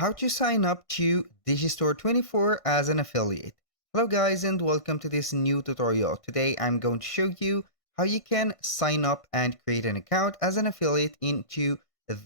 how to sign up to Digistore 24 as an affiliate. Hello guys and welcome to this new tutorial. Today I'm going to show you how you can sign up and create an account as an affiliate into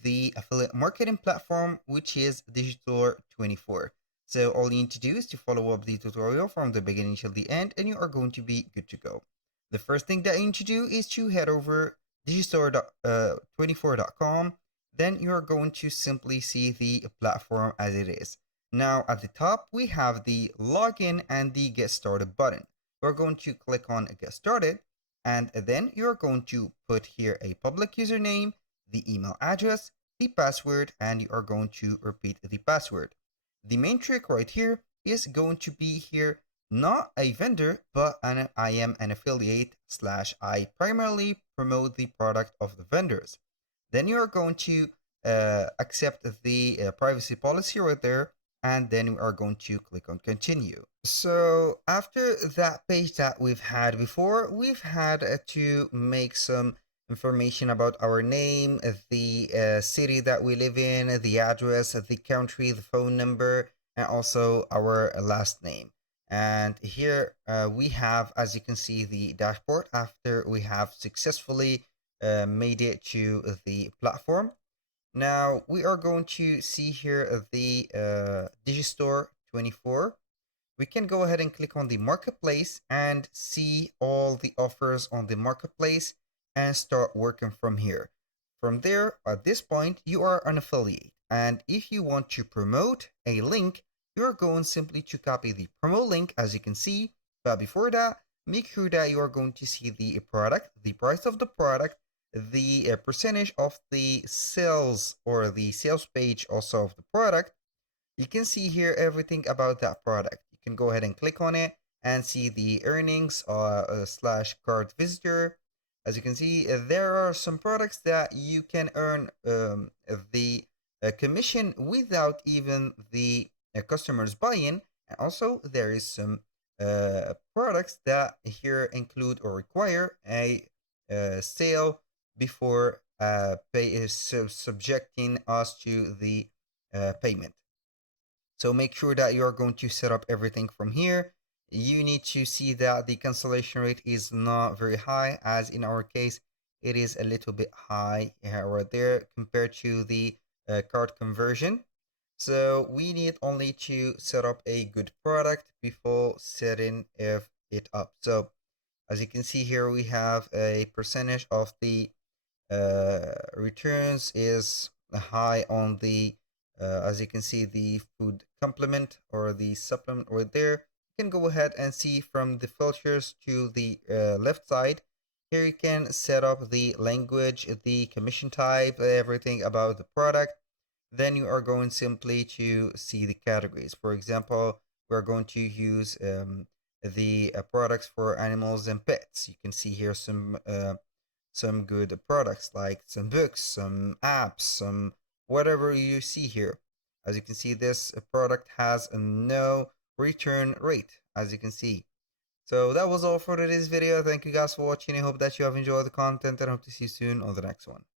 the affiliate marketing platform, which is Digistore 24. So all you need to do is to follow up the tutorial from the beginning till the end and you are going to be good to go. The first thing that you need to do is to head over digistore24.com. Then you're going to simply see the platform as it is. Now at the top, we have the login and the get started button. We're going to click on get started, and then you're going to put here a public username, the email address, the password, and you are going to repeat the password. The main trick right here is going to be here not a vendor, but I am an affiliate / I primarily promote the product of the vendors. Then you are going to accept the privacy policy right there, and then we are going to click on continue. So after that page that we've had before, we've had to make some information about our name, the city that we live in, the address, the country, the phone number, and also our last name. And here we have, as you can see, the dashboard after we have successfully made it to the platform. Now we are going to see here the Digistore 24. We can go ahead and click on the marketplace and see all the offers on the marketplace and start working from here. From there, at this point, you are an affiliate. And if you want to promote a link, you're going simply to copy the promo link, as you can see. But before that, make sure that you are going to see the product, the price of the product, the percentage of the sales or the sales page also of the product. You can see here everything about that product. You can go ahead and click on it and see the earnings / cart visitor. As you can see, there are some products that you can earn the commission without even the customers buy-in. And also there is some products that here include or require a sale before subjecting us to the payment. So make sure that you are going to set up everything from here. You need to see that the cancellation rate is not very high, as in our case it is a little bit high right there compared to the cart conversion. So we need only to set up a good product before setting it up. So as you can see here, we have a percentage of the returns is high on the as you can see, the food complement or the supplement right there. You can go ahead and see from the filters to the left side. Here you can set up the language, the commission type, everything about the product. Then you are going simply to see the categories. For example, we're going to use the products for animals and pets. You can see here some good products like some books, some apps, some whatever you see here. As you can see, this product has a no return rate, as you can see. So that was all for today's video. Thank you guys for watching. I hope that you have enjoyed the content and I hope to see you soon on the next one.